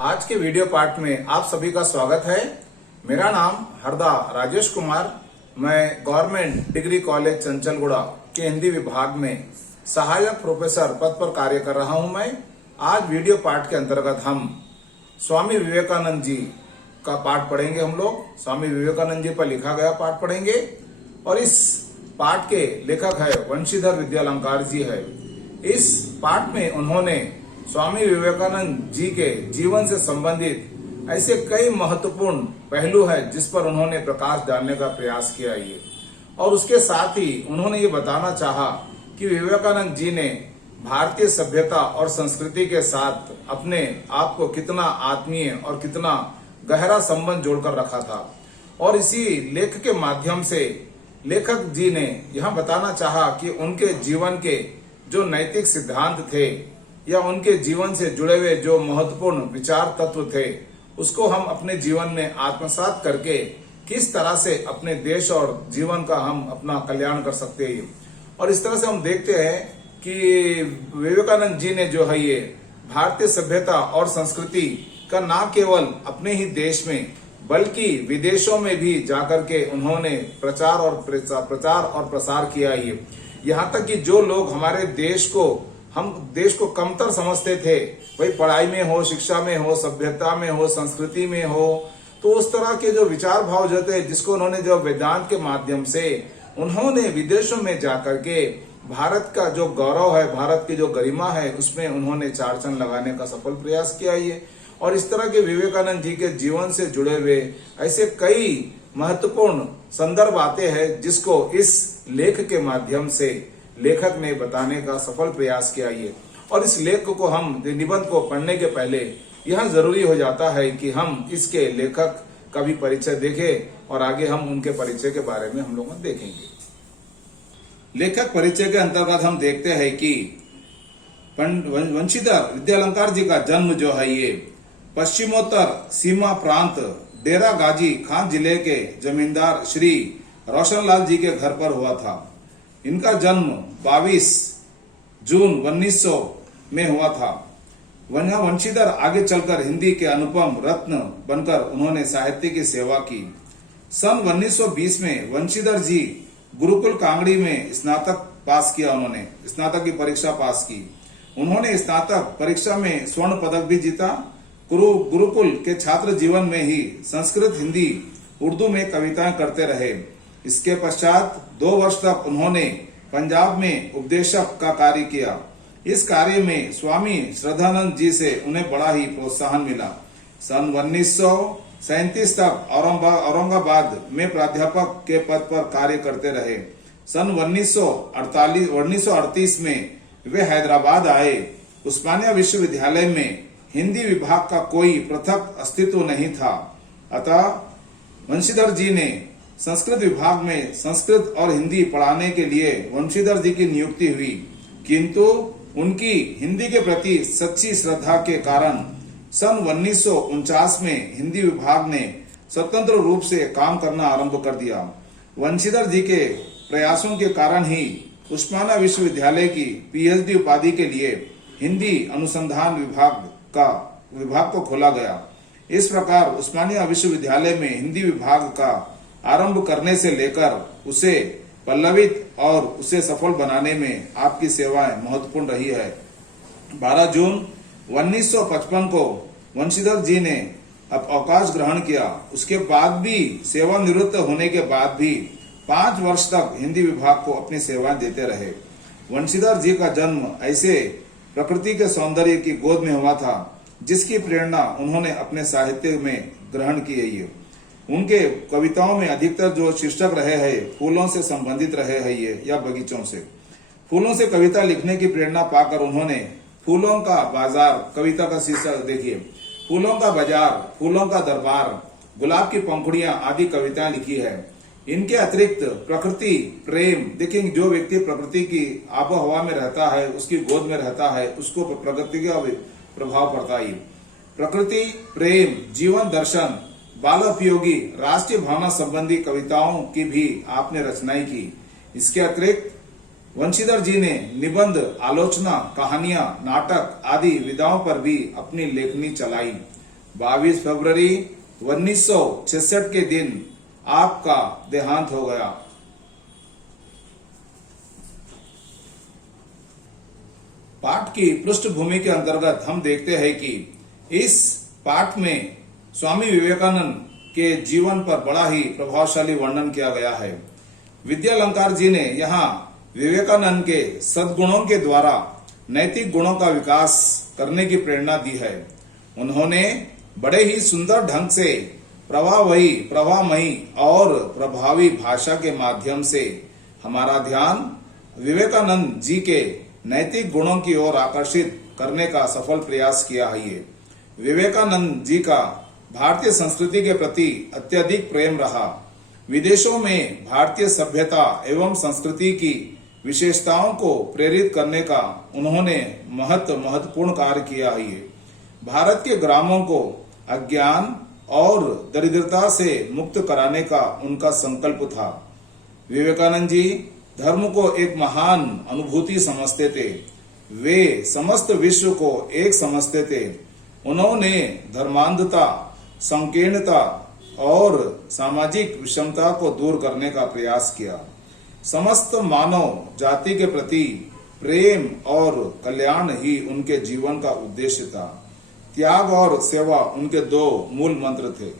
आज के video part में आप सभी का स्वागत है। मेरा नाम हरदा राजेश कुमार, मैं गवर्नमेंट डिग्री कॉलेज चंचलगुड़ा के हिंदी विभाग में सहायक प्रोफेसर पद पर कार्य कर रहा हूं। मैं आज वीडियो पार्ट के अंतर्गत हम स्वामी विवेकानंद जी का पाठ पढ़ेंगे। हम लोग स्वामी विवेकानंद जी पर लिखा गया पाठ पढ़ेंगे और इस पाठ के लेखक है वंशीधर विद्यालंकार जी है। इस पाठ में उन्होंने स्वामी विवेकानंद जी के जीवन से संबंधित ऐसे कई महत्वपूर्ण पहलू है जिस पर उन्होंने प्रकाश डालने का प्रयास किया है और उसके साथ ही उन्होंने ये बताना चाहा कि विवेकानंद जी ने भारतीय सभ्यता और संस्कृति के साथ अपने आप को कितना आत्मीय और कितना गहरा संबंध जोड़कर रखा था। और इसी लेख के माध्यम से लेखक जी ने यह बताना चाहा कि उनके जीवन के जो नैतिक सिद्धांत थे या उनके जीवन से जुड़े हुए जो महत्वपूर्ण विचार तत्व थे उसको हम अपने जीवन में आत्मसात करके किस तरह से अपने देश और जीवन का हम अपना कल्याण कर सकते हैं। और इस तरह से हम देखते हैं कि विवेकानंद जी ने जो है ये भारतीय सभ्यता और संस्कृति का न केवल अपने ही देश में बल्कि विदेशों में भी जाकर के उन्होंने प्रचार और प्रसार किया है। यहाँ तक कि जो लोग हमारे हम देश को कमतर समझते थे, भाई पढ़ाई में हो, शिक्षा में हो, सभ्यता में हो, संस्कृति में हो, तो उस तरह के जो विचार भाव जो थे जिसको उन्होंने जो वेदांत के माध्यम से उन्होंने विदेशों में जाकर के भारत का जो गौरव है, भारत की जो गरिमा है, उसमें उन्होंने चार चांद लगाने का सफल प्रयास किया है। और इस तरह के विवेकानंद जी के जीवन से जुड़े हुए ऐसे कई महत्वपूर्ण संदर्भ आते हैं जिसको इस लेख के माध्यम से लेखक ने बताने का सफल प्रयास किया है। और इस लेख को हम निबंध को पढ़ने के पहले यह जरूरी हो जाता है कि हम इसके लेखक का भी परिचय देखें और आगे हम उनके परिचय के बारे में हम लोग देखेंगे। लेखक परिचय के अंतर्गत हम देखते हैं कि वंशीधर विद्यालंकार जी का जन्म जो है ये पश्चिमोत्तर सीमा प्रांत डेरा गाजी खान जिले के जमींदार श्री रोशनलाल जी के घर पर हुआ था। इनका जन्म 22 जून 1900 में हुआ था। वंशीधर आगे चलकर हिंदी के अनुपम रत्न बनकर उन्होंने साहित्य की सेवा की। सन 1920 में वंशीधर जी गुरुकुल कांगड़ी में स्नातक पास किया। उन्होंने स्नातक की परीक्षा पास की। उन्होंने स्नातक परीक्षा में स्वर्ण पदक भी जीता। गुरुकुल के छात्र जीवन में ही संस्कृत, हिंदी, उर्दू में कविताएं करते रहे। इसके पश्चात 2 वर्ष तक उन्होंने पंजाब में उपदेशक का कार्य किया। इस कार्य में स्वामी श्रद्धानंद जी से उन्हें बड़ा ही प्रोत्साहन मिला। सन 1937 तक औरंगाबाद में प्राध्यापक के पद पर कार्य करते रहे। सन 1938 में वे हैदराबाद आए। उस्मानिया विश्वविद्यालय में हिंदी विभाग का कोई पृथक अस्तित्व नहीं था, अतः वंशीधर जी ने संस्कृत विभाग में संस्कृत और हिंदी पढ़ाने के लिए वंशीधर जी की नियुक्ति हुई। किंतु उनकी हिंदी के प्रति सच्ची श्रद्धा के कारण सन 1949 में हिंदी विभाग ने स्वतंत्र रूप से काम करना आरंभ कर दिया। वंशीधर जी के प्रयासों के कारण ही उस्मानिया विश्वविद्यालय की पीएचडी उपाधि के लिए हिंदी अनुसंधान विभाग को खोला गया। इस प्रकार उस्मानिया विश्वविद्यालय में हिंदी विभाग का आरंभ करने से लेकर उसे पल्लवित और उसे सफल बनाने में आपकी सेवाएं महत्वपूर्ण रही है। 12 जून 1955 को वंशीधर जी ने अब अवकाश ग्रहण किया। उसके बाद भी सेवानिवृत्त होने के बाद भी 5 वर्ष तक हिंदी विभाग को अपनी सेवाएं देते रहे। वंशीधर जी का जन्म ऐसे प्रकृति के सौंदर्य की गोद में हुआ था जिसकी प्रेरणा उन्होंने अपने साहित्य में ग्रहण की है। उनके कविताओं में अधिकतर जो शीर्षक रहे हैं फूलों से संबंधित रहे हैं ये या बगीचों से। फूलों से कविता लिखने की प्रेरणा पाकर उन्होंने फूलों का बाजार कविता का शीर्षक देखिए, फूलों का बाजार, फूलों का दरबार, गुलाब की पंखुड़ियां आदि कविताएं लिखी है। इनके अतिरिक्त प्रकृति प्रेम, देखिए जो व्यक्ति प्रकृति की आबो हवा में रहता है, उसकी गोद में रहता है, उसको प्रकृति का प्रभाव पड़ता है। प्रकृति प्रेम, जीवन दर्शन, बाल उपयोगी, राष्ट्रीय भावना संबंधी कविताओं की भी आपने रचनाएं की। इसके अतिरिक्त वंशीधर जी ने निबंध, आलोचना, कहानियां, नाटक आदि विधाओं पर भी अपनी लेखनी चलाई। 22 फरवरी 1966 के दिन आपका देहांत हो गया। पाठ की पृष्ठभूमि के अंतर्गत हम देखते हैं कि इस पाठ में स्वामी विवेकानंद के जीवन पर बड़ा ही प्रभावशाली वर्णन किया गया है। विद्यालंकार जी ने यहाँ विवेकानंद के सद्गुणों के द्वारा नैतिक गुणों का विकास करने की प्रेरणा दी है। उन्होंने बड़े ही सुंदर ढंग से प्रवाहमयी और प्रभावी भाषा के माध्यम से हमारा ध्यान विवेकानंद जी के नैतिक गुणों की ओर आकर्षित करने का सफल प्रयास किया है। ये विवेकानंद जी का भारतीय संस्कृति के प्रति अत्यधिक प्रेम रहा। विदेशों में भारतीय सभ्यता एवं संस्कृति की विशेषताओं को प्रेरित करने का उन्होंने महत्वपूर्ण कार्य किया है। भारत के ग्रामों को अज्ञान और दरिद्रता से मुक्त कराने का उनका संकल्प था। विवेकानंद जी धर्म को एक महान अनुभूति समझते थे। वे समस्त विश्व को एक समझते थे। उन्होंने धर्मांधता, संकीर्णता और सामाजिक विषमता को दूर करने का प्रयास किया। समस्त मानव जाति के प्रति प्रेम और कल्याण ही उनके जीवन का उद्देश्य था। त्याग और सेवा उनके दो मूल मंत्र थे।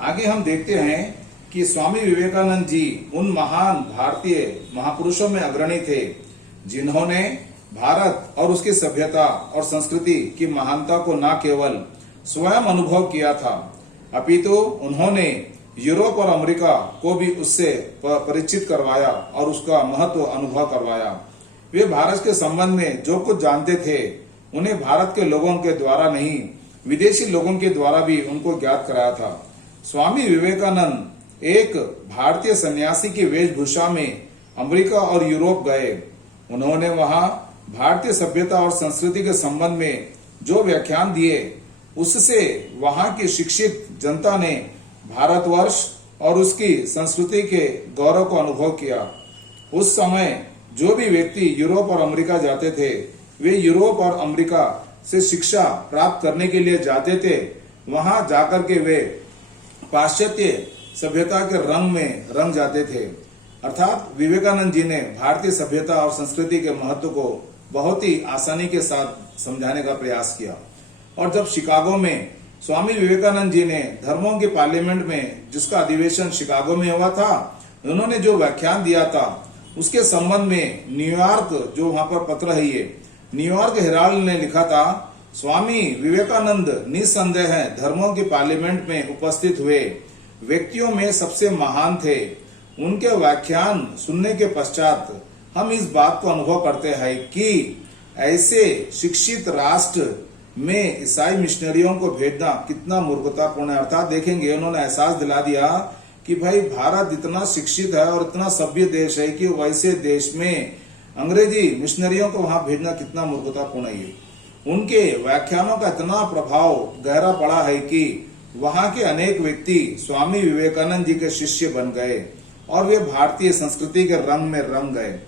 आगे हम देखते हैं कि स्वामी विवेकानंद जी उन महान भारतीय महापुरुषों में अग्रणी थे जिन्होंने भारत और उसकी सभ्यता और संस्कृति की महानता को न केवल स्वयं अनुभव किया था, अपितु उन्होंने यूरोप और अमेरिका को भी उससे परिचित करवाया और उसका महत्व अनुभव करवाया। वे भारत के संबंध में जो कुछ जानते थे उन्हें भारत के लोगों के द्वारा नहीं, विदेशी लोगों के द्वारा भी उनको ज्ञात कराया था। स्वामी विवेकानंद एक भारतीय सन्यासी की वेशभूषा में अमेरिका और यूरोप गए। उन्होंने वहां भारतीय सभ्यता और संस्कृति के संबंध में जो व्याख्यान दिए, उससे वहां की शिक्षित जनता ने भारतवर्ष और उसकी संस्कृति के गौरव को अनुभव किया। उस समय जो भी व्यक्ति यूरोप और अमेरिका जाते थे, वे यूरोप और अमेरिका से शिक्षा प्राप्त करने के लिए जाते थे। वहां जाकर के वे पाश्चात्य सभ्यता के रंग में रंग जाते थे। अर्थात विवेकानंद जी ने भारतीय सभ्यता और संस्कृति के महत्व को बहुत ही आसानी के साथ समझाने का प्रयास किया। और जब शिकागो में स्वामी विवेकानंद जी ने धर्मों के पार्लियामेंट में, जिसका अधिवेशन शिकागो में हुआ था, उन्होंने जो व्याख्यान दिया था उसके संबंध में न्यूयॉर्क, जो वहां पर पत्र है, ये न्यूयॉर्क हेराल्ड ने लिखा था, स्वामी विवेकानंद निस्संदेह धर्मों के पार्लियामेंट में उपस्थित हुए व्यक्तियों में सबसे महान थे। उनके व्याख्यान सुनने के पश्चात हम इस बात को अनुभव करते हैं कि ऐसे शिक्षित राष्ट्र में ईसाई मिशनरियों को भेजना कितना मूर्खतापूर्ण है। अर्थात देखेंगे, उन्होंने एहसास दिला दिया कि भाई भारत इतना शिक्षित है और इतना सभ्य देश है कि वैसे देश में अंग्रेजी मिशनरियों को वहां भेजना कितना मूर्खतापूर्ण है। उनके व्याख्यानों का इतना प्रभाव गहरा पड़ा है कि वहां के अनेक व्यक्ति स्वामी विवेकानंद जी के शिष्य बन गए और वे भारतीय संस्कृति के रंग में रंग गए।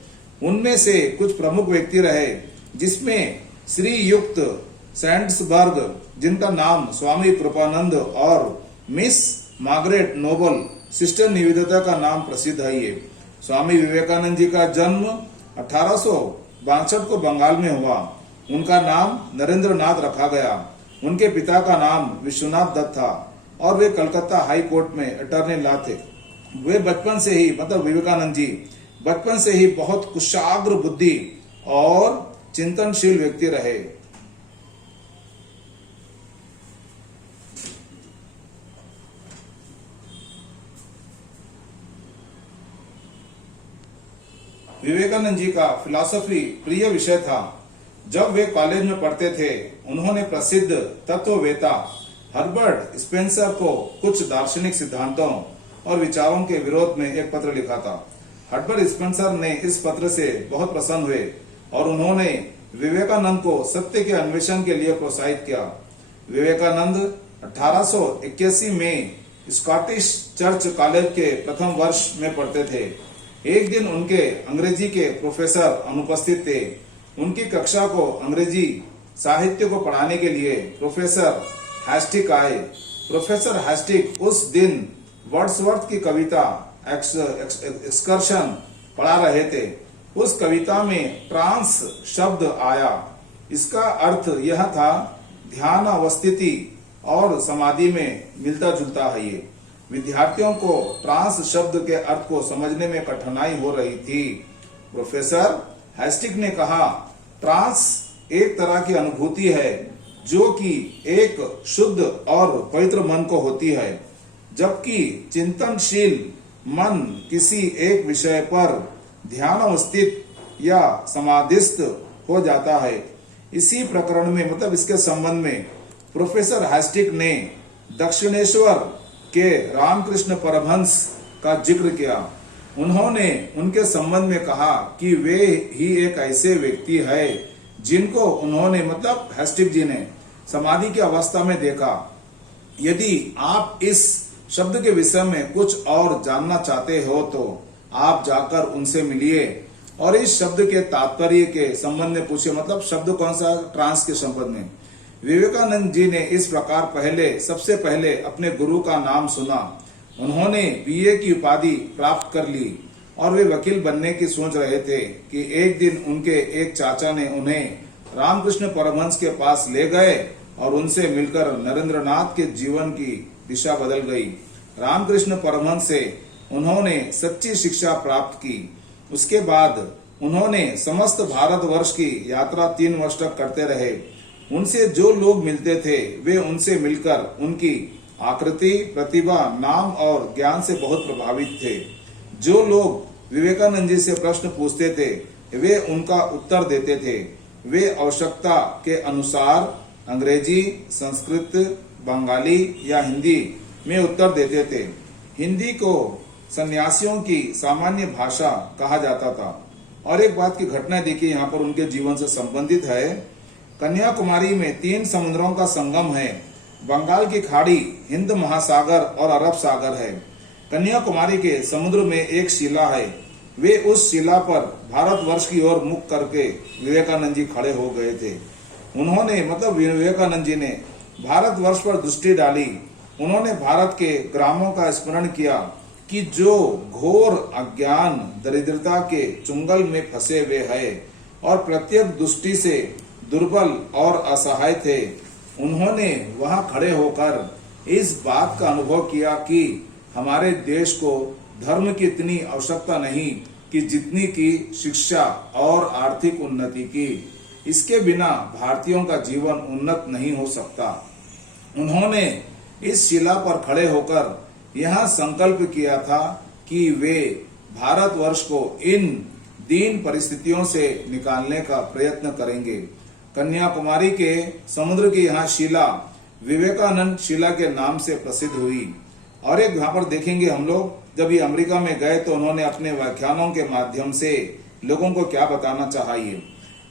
उनमें से कुछ प्रमुख व्यक्ति रहे, जिसमें श्री युक्त सैंड्सबर्ग, जिनका नाम स्वामी कृपानंद, और miss Margaret Noble, sister Nivedita का नाम प्रसिद्ध है। ये स्वामी विवेकानंद जी का जन्म 1862 को बंगाल में हुआ। उनका नाम नरेंद्र नाथ रखा गया। उनके पिता का नाम विश्वनाथ दत्त था और वे कलकत्ता हाई कोर्ट में अटॉर्नी लॉ थे। वे बचपन से ही, मतलब विवेकानंद जी बचपन से ही बहुत कुशाग्र बुद्धि और चिंतनशील व्यक्ति रहे। विवेकानंद जी का फिलॉसफी प्रिय विषय था। जब वे कॉलेज में पढ़ते थे, उन्होंने प्रसिद्ध तत्ववेता हर्बर्ट स्पेंसर को कुछ दार्शनिक सिद्धांतों और विचारों के विरोध में एक पत्र लिखा था। हर्बर्ट स्पेंसर ने इस पत्र से बहुत प्रसन्न हुए और उन्होंने विवेकानंद को सत्य के अन्वेषण के लिए प्रोत्साहित किया। विवेकानंद 1881 में स्कॉटिश चर्च कॉलेज के प्रथम वर्ष में पढ़ते थे। एक दिन उनके अंग्रेजी के प्रोफेसर अनुपस्थित थे। उनकी कक्षा को अंग्रेजी साहित्य को पढ़ाने के लिए प्रोफेसर हैस्टिक आए। प्रोफेसर हैस्टिक उस दिन वर्ड्सवर्थ की कविता एक्सकर्शन पढ़ा रहे थे। उस कविता में ट्रांस शब्द आया। इसका अर्थ यह था ध्यान अवस्थिति और समाधि में मिलता जुलता है। ये विद्यार्थियों को ट्रांस शब्द के अर्थ को समझने में कठिनाई हो रही थी। प्रोफेसर हैस्टिक ने कहा, ट्रांस एक तरह की अनुभूति है जो कि एक शुद्ध और पवित्र मन को होती है, जबकि चिंतनशील मन किसी एक विषय पर ध्यान अवस्थित या समाधिस्थ हो जाता है। इसी प्रकरण में मतलब इसके संबंध में प्रोफेसर हैस्टिक ने दक्षिणेश्वर के रामकृष्ण परमहंस का जिक्र किया। उन्होंने उनके संबंध में कहा कि वे ही एक ऐसे व्यक्ति है जिनको उन्होंने मतलब हैस्टिक जी ने समाधि की अवस्था में देखा। यदि आप इस शब्द के विषय में कुछ और जानना चाहते हो तो आप जाकर उनसे मिलिए और इस शब्द के तात्पर्य के संबंध में पूछिए। मतलब शब्द कौन सा? ट्रांस के संबंध में। विवेकानंद जी ने इस प्रकार सबसे पहले अपने गुरु का नाम सुना। उन्होंने बीए की उपाधि प्राप्त कर ली और वे वकील बनने की सोच रहे थे कि एक दिन उनके एक चाचा ने उन्हें रामकृष्ण परमहंस के पास ले गए और उनसे मिलकर नरेंद्रनाथ के जीवन की दिशा बदल गई। रामकृष्ण परमहंस से उन्होंने सच्ची शिक्षा प्राप्त की। उसके बाद उन्होंने समस्त भारतवर्ष की यात्रा 3 वर्ष तक करते रहे। उनसे जो लोग मिलते थे वे उनसे मिलकर उनकी आकृति, प्रतिभा, नाम और ज्ञान से बहुत प्रभावित थे। जो लोग विवेकानंद जी से प्रश्न पूछते थे वे उनका उत्तर देते थे। वे आवश्यकता के अनुसार अंग्रेजी, संस्कृत, बंगाली या हिंदी में उत्तर देते थे। हिंदी को सन्यासियों की सामान्य भाषा कहा जाता था। और एक बात की घटना देखिए, यहाँ पर उनके जीवन से संबंधित है। कन्याकुमारी में 3 समुद्रों का संगम है। बंगाल की खाड़ी, हिंद महासागर और अरब सागर है। कन्याकुमारी के समुद्र में एक शिला है। वे उस शिला पर भारतवर्ष की ओर मुख करके विवेकानंद जी खड़े हो गए थे। उन्होंने मतलब विवेकानंद जी ने भारतवर्ष पर दृष्टि डाली। उन्होंने भारत के ग्रामों का स्मरण किया कि जो घोर अज्ञान, दरिद्रता के चुंगल में फंसे हुए हैं और प्रत्येक दृष्टि से दुर्बल और असहाय थे। उन्होंने वहां खड़े होकर इस बात का अनुभव किया कि हमारे देश को धर्म की इतनी आवश्यकता नहीं कि जितनी की शिक्षा और आर्थिक उन्नति की। इसके बिना भारतीयों का जीवन उन्नत नहीं हो सकता। उन्होंने इस शिला पर खड़े होकर यह संकल्प किया था कि वे भारतवर्ष को इन दीन परिस्थितियों से निकालने का प्रयत्न करेंगे। कन्याकुमारी के समुद्र की यहाँ शिला विवेकानंद शिला के नाम से प्रसिद्ध हुई। और एक यहाँ पर देखेंगे हम लोग, जब ये अमेरिका में गए तो उन्होंने अपने व्याख्यानों के माध्यम से लोगों को क्या बताना चाहिए।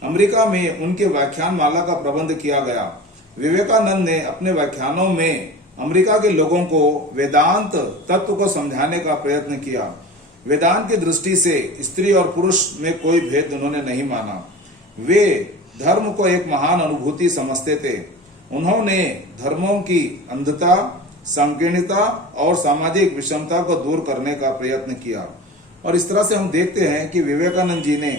अमेरिका में उनके व्याख्यान माला का प्रबंध किया गया। विवेकानंद ने अपने व्याख्यानों में अमेरिका के लोगों को वेदांत तत्व को समझाने का प्रयत्न किया। वेदांत की दृष्टि से स्त्री और पुरुष में कोई भेद उन्होंने नहीं माना। वे धर्म को एक महान अनुभूति समझते थे। उन्होंने धर्मों की अंधता, संकीर्णता और सामाजिक विषमता को दूर करने का प्रयत्न किया। और इस तरह से हम देखते हैं कि विवेकानंद जी ने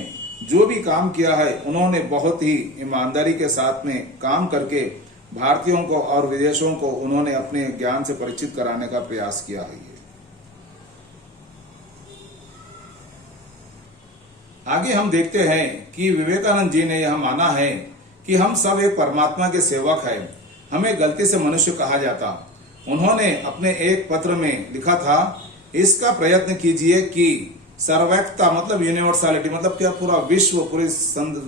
जो भी काम किया है उन्होंने बहुत ही ईमानदारी के साथ में काम करके भारतीयों को और विदेशों को उन्होंने अपने ज्ञान से परिचित कराने का प्रयास किया है। आगे हम देखते हैं कि विवेकानंद जी ने यह माना है कि हम सब एक परमात्मा के सेवक हैं। हमें गलती से मनुष्य कहा जाता। उन्होंने अपने एक पत्र में लिखा था, इसका प्रयत्न कीजिए कि सर्वैकता मतलब यूनिवर्सलिटी मतलब क्या पूरा विश्व, पूरी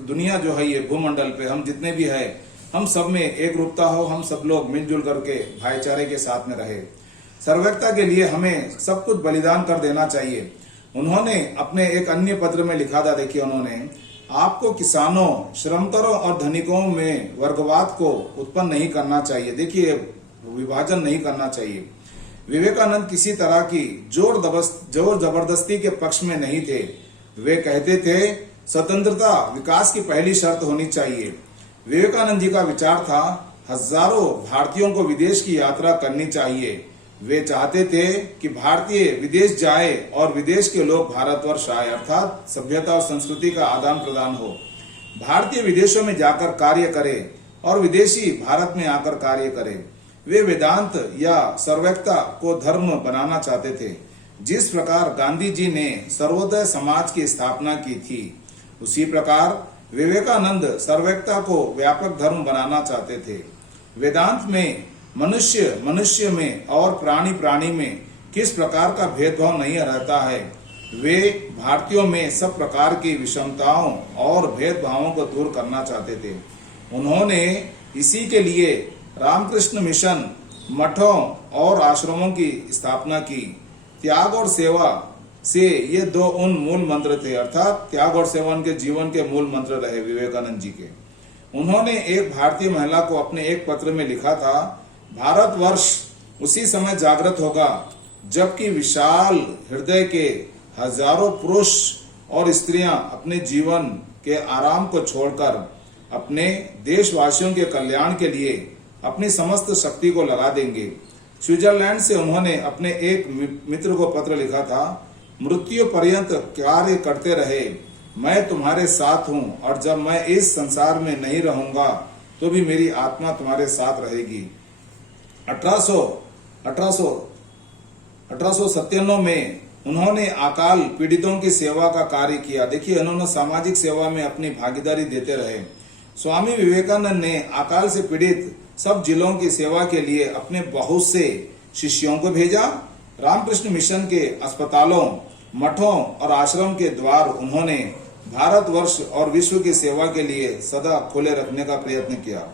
दुनिया जो है ये भूमंडल पे हम जितने भी है हम सब में एक रूपता हो, हम सब लोग मिलजुल करके भाईचारे के साथ में रहे। सर्वैकता के लिए हमें सब कुछ बलिदान कर देना चाहिए। उन्होंने अपने एक अन्य पत्र में लिखा था, देखिए उन्होंने, आपको किसानों, श्रमकरों और धनिकों में वर्गवाद को उत्पन्न नहीं करना चाहिए। देखिए विभाजन नहीं करना चाहिए। विवेकानंद किसी तरह की जोर जबरदस्ती के पक्ष में नहीं थे। वे कहते थे स्वतंत्रता विकास की पहली शर्त होनी चाहिए। विवेकानंद जी का विचार था हजारों भारतीयों को विदेश की यात्रा करनी चाहिए। वे चाहते थे कि भारतीय विदेश जाए और विदेश के लोग भारतवर्ष आए, अर्थात सभ्यता और संस्कृति का आदान प्रदान हो। भारतीय विदेशों में जाकर कार्य करे और विदेशी भारत में आकर कार्य करे। वे वेदांत या सर्वैकता को धर्म बनाना चाहते थे। जिस प्रकार गांधी जी ने सर्वोदय समाज की स्थापना की थी, उसी प्रकार विवेकानंद सर्वैकता को व्यापक धर्म बनाना चाहते थे। वेदांत में मनुष्य में और प्राणी में किस प्रकार का भेदभाव नहीं रहता है। वे भारतीयों में सब प्रकार की विषमताओं और भेदभावों को दूर करना चाहते थे। उन्होंने इसी के लिए रामकृष्ण मिशन, मठों और आश्रमों की स्थापना की। त्याग और सेवा से ये दो उन मूल मंत्र थे, अर्थात त्याग और सेवा उनके जीवन के मूल मंत्र रहे विवेकानंद जी के। उन्होंने एक भारतीय महिला को अपने एक पत्र में लिखा था, भारतवर्ष उसी समय जागृत होगा जबकि विशाल हृदय के हजारों पुरुष और स्त्रियां अपने जीवन के आराम को छोड़कर अपने देशवासियों के कल्याण के लिए अपनी समस्त शक्ति को लगा देंगे। स्विट्जरलैंड से उन्होंने अपने एक मित्र को पत्र लिखा था, मृत्यु पर्यंत कार्य करते रहे, मैं तुम्हारे साथ हूं और जब मैं इस संसार में नहीं रहूंगा तो भी मेरी आत्मा तुम्हारे साथ रहेगी। 1897 में उन्होंने अकाल पीड़ितों की सेवा का कार्य किया। देखिए, उन्होंने सामाजिक सेवा में अपनी भागीदारी देते रहे। स्वामी विवेकानंद ने अकाल से पीड़ित सब जिलों की सेवा के लिए अपने बहुत से शिष्यों को भेजा। रामकृष्ण मिशन के अस्पतालों, मठों और आश्रम के द्वार उन्होंने भारतवर्ष और विश्व की सेवा के लिए सदा खुले रखने का प्रयत्न किया।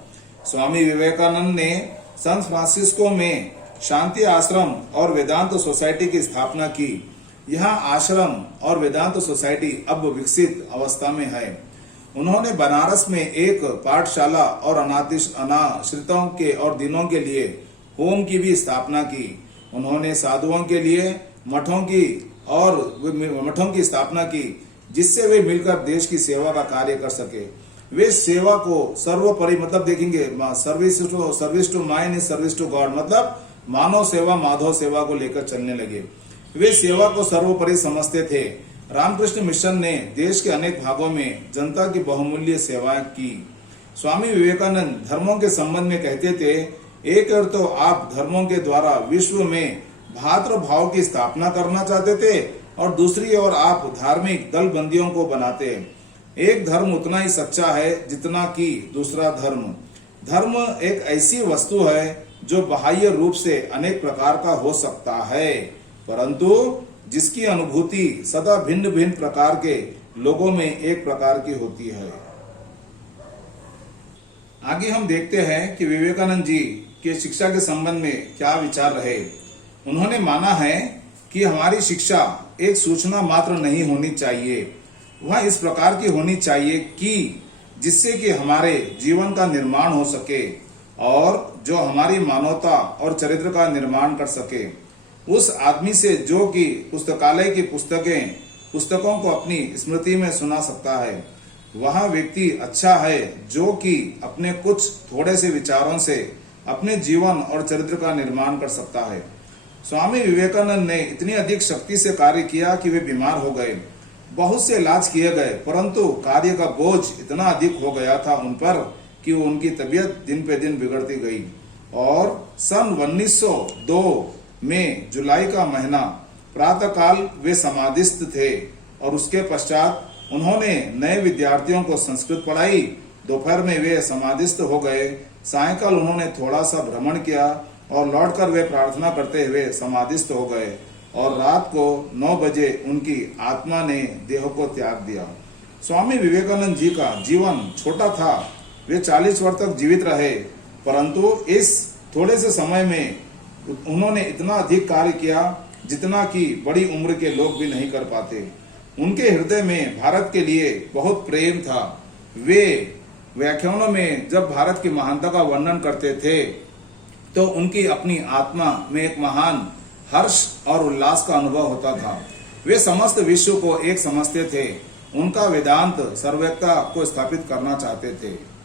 स्वामी विवेकानंद ने सान फ्रांसिस्को में शांति आश्रम और वेदांत सोसाइटी की स्थापना की। यह आश्रम और वेदांत सोसाइटी अब विकसित अवस्था में है। उन्होंने बनारस में एक पाठशाला और अनाश्रितों के और दिनों के लिए होम की भी स्थापना की। उन्होंने साधुओं के लिए मठों की स्थापना की, जिससे वे मिलकर देश की सेवा का कार्य कर सके। वे सेवा को सर्वोपरि, मतलब देखेंगे service to mine is service to god, मतलब मानव सेवा माधव सेवा को लेकर चलने लगे। वे सेवा को सर्वोपरि समझते थे। रामकृष्ण मिशन ने देश के अनेक भागों में जनता की बहुमूल्य सेवाएं की। स्वामी विवेकानंद धर्मों के संबंध में कहते थे, एक ओर तो आप धर्मों के द्वारा विश्व में भातृभाव की स्थापना करना चाहते थे और दूसरी ओर आप धार्मिक दल बंदियों को बनाते। एक धर्म उतना ही सच्चा है जितना कि दूसरा धर्म। धर्म एक ऐसी वस्तु है जो बाह्य रूप से अनेक प्रकार का हो सकता है, परंतु जिसकी अनुभूति सदा भिन्न भिन्न प्रकार के लोगों में एक प्रकार की होती है। आगे हम देखते हैं कि विवेकानंद जी के शिक्षा के संबंध में क्या विचार रहे। उन्होंने माना है कि हमारी शिक्षा एक सूचना मात्र नहीं होनी चाहिए, वह इस प्रकार की होनी चाहिए कि जिससे कि हमारे जीवन का निर्माण हो सके और जो हमारी मानवता और चरित्र का निर्माण कर सके। उस आदमी से जो कि पुस्तकालय की पुस्तकों को अपनी स्मृति में सुना सकता है, वह व्यक्ति अच्छा है जो कि अपने कुछ थोड़े से विचारों से अपने जीवन और चरित्र का निर्माण कर सकता है। स्वामी विवेकानंद ने इतनी अधिक शक्ति से कार्य किया कि वे बीमार हो गए। बहुत से इलाज किए गए, परंतु कार्य का बोझ इतना अधिक हो गया था उन पर कि उनकी तबीयत दिन पे दिन बिगड़ती गई और सन 1902 में जुलाई का महीना प्रातःकाल वे समाधिस्थ थे और उसके पश्चात उन्होंने नए विद्यार्थियों को संस्कृत पढ़ाई। दोपहर में वे समाधिस्थ हो गए। सायंकाल उन्होंने थोड़ा सा भ्रमण किया और लौटकर वे प्रार्थना करते हुए समाधिस्थ हो गए और रात को 9 बजे उनकी आत्मा ने देह को त्याग दिया। स्वामी विवेकानंद जी का जीवन छोटा था। वे 40 वर्ष तक जीवित रहे, परंतु इस थोड़े से समय में उन्होंने इतना अधिक कार्य किया जितना कि बड़ी उम्र के लोग भी नहीं कर पाते। उनके हृदय में भारत के लिए बहुत प्रेम था। वे व्याख्यानों में जब भारत की महानता का वर्णन करते थे तो उनकी अपनी आत्मा में एक महान हर्ष और उल्लास का अनुभव होता था। वे समस्त विश्व को एक समझते थे। उनका वेदांत सर्वव्यापकता को स्थापित करना चाहते थे।